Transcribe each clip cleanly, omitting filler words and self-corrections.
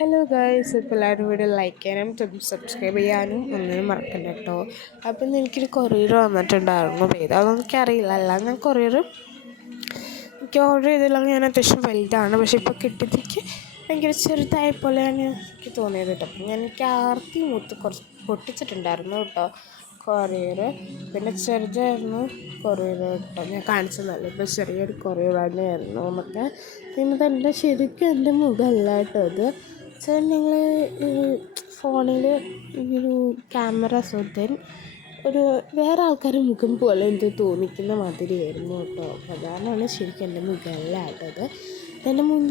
Hello guys, ഇപ്പോൾ എല്ലാവരും video like ചെയ്യാനും സബ്സ്ക്രൈബ് ചെയ്യാനും ഒന്നിനും മറക്കണ്ട കേട്ടോ. അപ്പം ഇന്ന് എനിക്കൊരു കൊറിയർ വന്നിട്ടുണ്ടായിരുന്നു. ഏതാണെന്ന് എനിക്കറിയില്ല. അല്ലാതെ ഞാൻ കൊറിയർ എനിക്ക് ഓർഡർ ചെയ്തില്ലെങ്കിൽ ഞാൻ അത്യാവശ്യം വലുതാണ്. പക്ഷേ ഇപ്പോൾ കിട്ടിയതിക്ക് ഭയങ്കര ചെറുതായ പോലെയാണ് എനിക്ക് തോന്നിയത് കേട്ടോ. അപ്പം ഞാൻ എനിക്ക് ആർത്തി മൂത്ത് കുറച്ച് പൊട്ടിച്ചിട്ടുണ്ടായിരുന്നു കേട്ടോ കൊറിയർ. പിന്നെ ചെറുതായിരുന്നു കൊറിയർ കേട്ടോ. ഞാൻ കാണിച്ചതല്ല, ഇപ്പോൾ ചെറിയൊരു കൊറിയർ തന്നെയായിരുന്നു നമുക്ക്. പിന്നെ തന്നെ ശരിക്കും എൻ്റെ മുഖമല്ല കേട്ടോ ഇത്. വെച്ചാൽ നിങ്ങൾ ഫോണിൽ ഈ ഒരു ക്യാമറ സോത്തൻ ഒരു വേറെ ആൾക്കാരുടെ മുഖം പോലെ എന്ത് തോന്നിക്കുന്ന മാതിരിയായിരുന്നു കേട്ടോ. അതാണ് ശരിക്കും എൻ്റെ മുഖമല്ല കേട്ടോ ഇത്.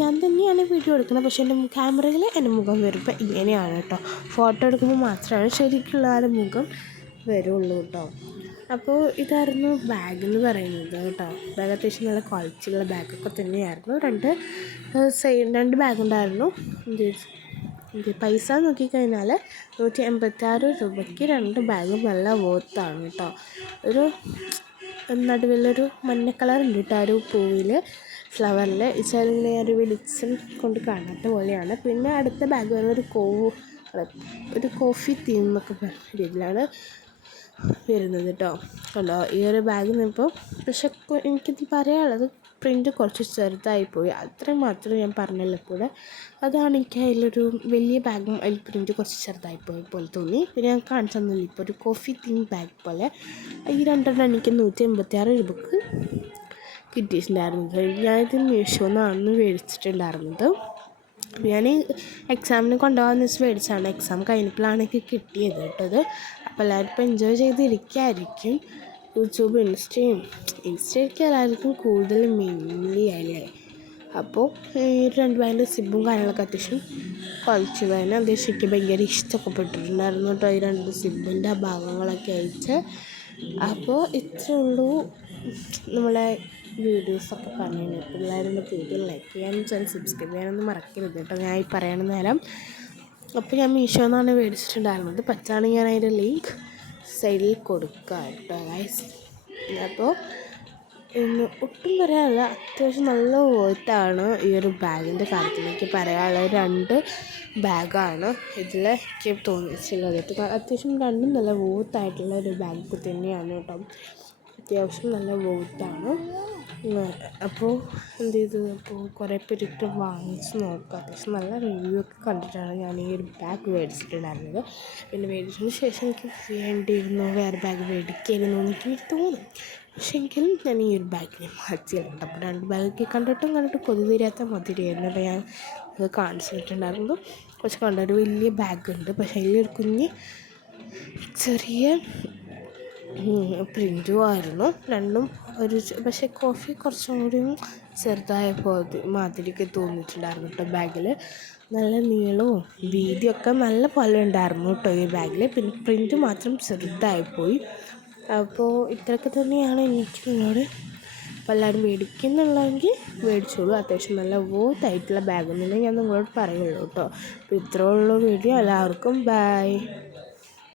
ഞാൻ തന്നെയാണ് വീഡിയോ എടുക്കുന്നത്, പക്ഷേ എൻ്റെ ക്യാമറയിൽ എൻ്റെ മുഖം വരുമ്പോൾ ഇങ്ങനെയാണ് കേട്ടോ. ഫോട്ടോ എടുക്കുമ്പോൾ മാത്രമാണ് ശരിക്കുള്ള ആരുടെ മുഖം വരുള്ളൂ കേട്ടോ. അപ്പോൾ ഇതായിരുന്നു ബാഗ് എന്ന് പറയുന്നത് കേട്ടോ. ബാഗ് അത്യാവശ്യം നല്ല ക്വാളിറ്റിയുള്ള ബാഗൊക്കെ തന്നെയായിരുന്നു. രണ്ട് ബാഗ് ഉണ്ടായിരുന്നു. പൈസ നോക്കിക്കഴിഞ്ഞാൽ 186 രൂപയ്ക്ക് 2 ബാഗും നല്ല വർത്താണ് കേട്ടോ. ഒരു നടുവിലൊരു മഞ്ഞ കളർ ഉണ്ട് കേട്ടോ, ഒരു പൂവിൽ ഫ്ലവറിൽ ഇച്ചാലിങ്ങനെ ഒരു വെളിച്ചം കൊണ്ട് കാണാത്ത പോലെയാണ്. പിന്നെ അടുത്ത ബാഗ് വരുന്നത് ഒരു കോഫി തീം എന്നൊക്കെ പറഞ്ഞ രീതിയിലാണ് വരുന്നത് കേട്ടോ. കണ്ടോ, ഈ ഒരു ബാഗിന് ഇപ്പോൾ പക്ഷെ എനിക്കിത് പറയാനുള്ളത് പ്രിൻ്റ് കുറച്ച് ചെറുതായിപ്പോയി, അത്രയും മാത്രമേ ഞാൻ പറഞ്ഞല്ലോ ഇപ്പോൾ. അതാണ് എനിക്ക് അതിലൊരു വലിയ ബാഗും അതിൽ പ്രിൻ്റ് കുറച്ച് ചെറുതായിപ്പോയി പോലെ തോന്നി. പിന്നെ ഞാൻ കാണിച്ചു തന്നില്ല, ഇപ്പോൾ ഒരു കോഫി തീം ബാഗ് പോലെ. ഈ രണ്ടെണ്ണം എനിക്ക് 186 രൂപക്ക് കിട്ടിയിട്ടുണ്ടായിരുന്നത്. ഞാനിത് മീഷോന്നാണ് മേടിച്ചിട്ടുണ്ടായിരുന്നത്. ഞാൻ എക്സാമിന് കൊണ്ടുപോകാമെന്ന് വെച്ച് മേടിച്ചാണ്. എക്സാം കഴിഞ്ഞപ്പോഴാണ് എനിക്ക് കിട്ടിയത് കേട്ടത്. അപ്പോൾ എല്ലാവരും ഇപ്പോൾ എൻജോയ് ചെയ്തിരിക്കുകയായിരിക്കും. യൂട്യൂബ് ഇൻസ്റ്റയ്ക്ക് എല്ലാവർക്കും കൂടുതൽ മെയിൻലി അല്ലേ. അപ്പോൾ ഈ 2 ബാഗിൻ്റെ സിബും കാര്യങ്ങളൊക്കെ അത്യാവശ്യം ക്വാളിറ്റി തന്നെ അത്യാവശ്യം എനിക്ക് ഭയങ്കര ഇഷ്ടപ്പെട്ടിട്ടുണ്ടായിരുന്നു കേട്ടോ, ഈ 2 സിബിൻ്റെ ഭാഗങ്ങളൊക്കെ ആയിട്ട്. അപ്പോൾ ഇത്രയേ ഉള്ളൂ നമ്മളെ വീഡിയോസൊക്കെ പറഞ്ഞു. എല്ലാവരും വീഡിയോ ലൈക്ക് ചെയ്യാനും സബ്സ്ക്രൈബ് ചെയ്യാനൊന്നും മറക്കരുത് കേട്ടോ, ഞാൻ ഈ പറയണ നേരം. അപ്പോൾ ഞാൻ മീഷോന്നാണ് മേടിച്ചിട്ടുണ്ടായിരുന്നത്. പറ്റാണെങ്കിൽ ഞാൻ അതിൻ്റെ ലിങ്ക് സൈഡിൽ കൊടുക്കാം കേട്ടോ ഗൈസ്. അപ്പോൾ ഇന്ന് ഒട്ടും പറയാനില്ല, അത്യാവശ്യം നല്ല വർത്താണ് ഈ ഒരു ബാഗിൻ്റെ കാര്യത്തിലേക്ക് പറയാനുള്ള 2 ബാഗാണ് ഇതിൽ എനിക്ക് തോന്നിയിട്ടുള്ളത്. അത്യാവശ്യം രണ്ടും നല്ല വർത്തായിട്ടുള്ള ഒരു ബാഗ് തന്നെയാണ് കേട്ടോ. അത്യാവശ്യം നല്ല വർത്താണ്. അപ്പോൾ എന്ത് ചെയ്തു, അപ്പോൾ കുറേ പേരിട്ട് വാങ്ങിച്ച് നോക്കുക. അത്യാവശ്യം നല്ല റിവ്യൂ ഒക്കെ കണ്ടിട്ടാണ് ഞാൻ ഈ ഒരു ബാഗ് മേടിച്ചിട്ടുണ്ടായിരുന്നത്. പിന്നെ മേടിച്ചതിന് ശേഷം എനിക്ക് വേണ്ടിയിരുന്നു വേറെ ബാഗ് മേടിക്കായിരുന്നു എനിക്ക് തോന്നും. പക്ഷേ എങ്കിലും ഞാൻ ഈ ഒരു ബാഗിനെ മാറ്റിയിട്ടുണ്ട്. അപ്പോൾ 2 ബാഗൊക്കെ കണ്ടിട്ടും കൊതി തീരാത്ത മതിരിയായിരുന്നു ഞാൻ അത് കാണിച്ചിട്ടുണ്ടായിരുന്നു. പക്ഷെ ഒരു വലിയ ബാഗുണ്ട്, പക്ഷേ അതിലൊരു കുഞ്ഞ് ചെറിയ പ്രിൻറ്റും ആയിരുന്നു രണ്ടും. പക്ഷേ കോഫി കുറച്ചും കൂടി ചെറുതായ മാതിരിയൊക്കെ തോന്നിയിട്ടുണ്ടായിരുന്നു കേട്ടോ ബാഗിൽ. നല്ല നീളവും വീതിയൊക്കെ നല്ല പോലെ ഉണ്ടായിരുന്നു കേട്ടോ ഈ ബാഗിൽ. പിന്നെ പ്രിൻറ്റ് മാത്രം ചെറുതായിപ്പോയി. അപ്പോൾ ഇത്രയൊക്കെ തന്നെയാണ് എനിക്ക് നിങ്ങളോട്. അപ്പോൾ എല്ലാവരും മേടിക്കുന്നുള്ളെങ്കിൽ മേടിച്ചോളൂ. അത്യാവശ്യം നല്ല വർത്തായിട്ടുള്ള ബാഗ് തന്നെ ഞാൻ നിങ്ങളോട് പറയുള്ളൂ കേട്ടോ. അപ്പോൾ ഇത്രയേ ഉള്ളൂ വീഡിയോ. എല്ലാവർക്കും ബൈ.